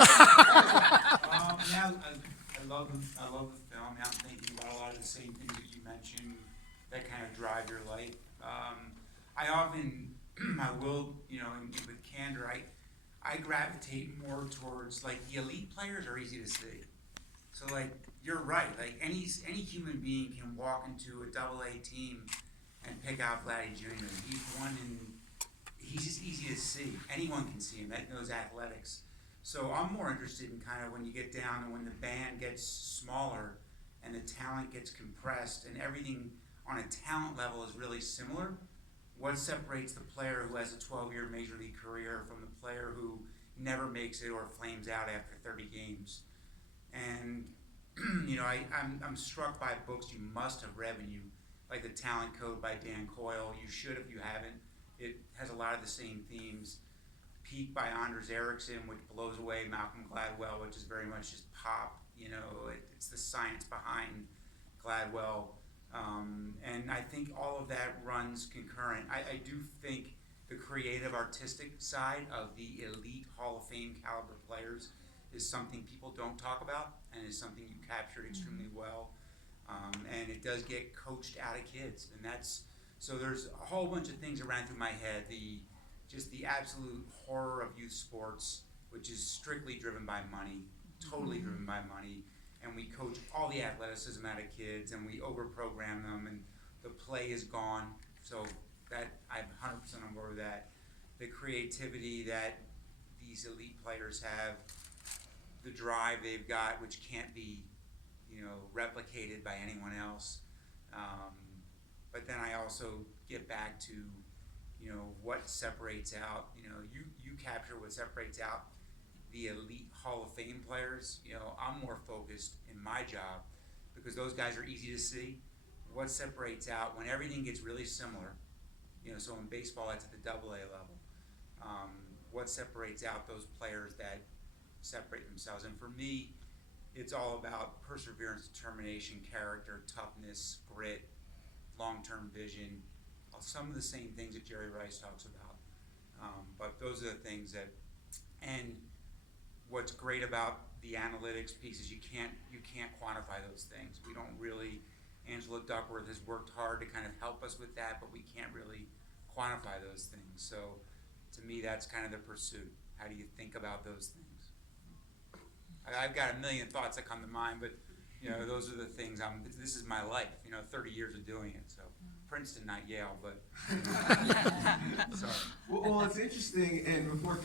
I love the film. I'm thinking about a lot of the same things that you mentioned that kind of drive your life. I often, I will, with candor, I gravitate more towards, like, the elite players are easy to see. So, like, you're right. Like, any human being can walk into a AA team and pick out Vladdy Jr. He's just easy to see. Anyone can see him that knows athletics. So I'm more interested in kind of when you get down and when the band gets smaller and the talent gets compressed and everything on a talent level is really similar. What separates the player who has a 12-year major league career from the player who never makes it or flames out after 30 games? And I'm struck by books you must have read when you, like The Talent Code by Dan Coyle. You should if you haven't. It has a lot of the same themes. Peak by Anders Ericsson, which blows away Malcolm Gladwell, which is very much just pop. It's the science behind Gladwell. And I think all of that runs concurrent. I do think the creative artistic side of the elite Hall of Fame caliber players is something people don't talk about and is something you captured extremely well. And it does get coached out of kids. So there's a whole bunch of things that ran through my head. Just the absolute horror of youth sports, which is strictly driven by money, totally driven by money. And we coach all the athleticism out of kids and we overprogram them and the play is gone. So that I'm 100% on board with that. The creativity that these elite players have, the drive they've got, which can't be, replicated by anyone else. But then I also get back to, what separates out, you capture what separates out the elite Hall of Fame players. I'm more focused in my job because those guys are easy to see. What separates out when everything gets really similar, so in baseball that's at the AA level. What separates out those players that separate themselves? And for me, it's all about perseverance, determination, character, toughness, grit, long-term vision, some of the same things that Jerry Rice talks about. But those are the things that, and what's great about the analytics piece is you can't quantify those things. We don't really, Angela Duckworth has worked hard to kind of help us with that, but we can't really quantify those things. So to me, that's kind of the pursuit. How do you think about those things? I've got a million thoughts that come to mind, but those are the things this is my life, 30 years of doing it. So Princeton, not Yale, but sorry. Well, it's interesting, and before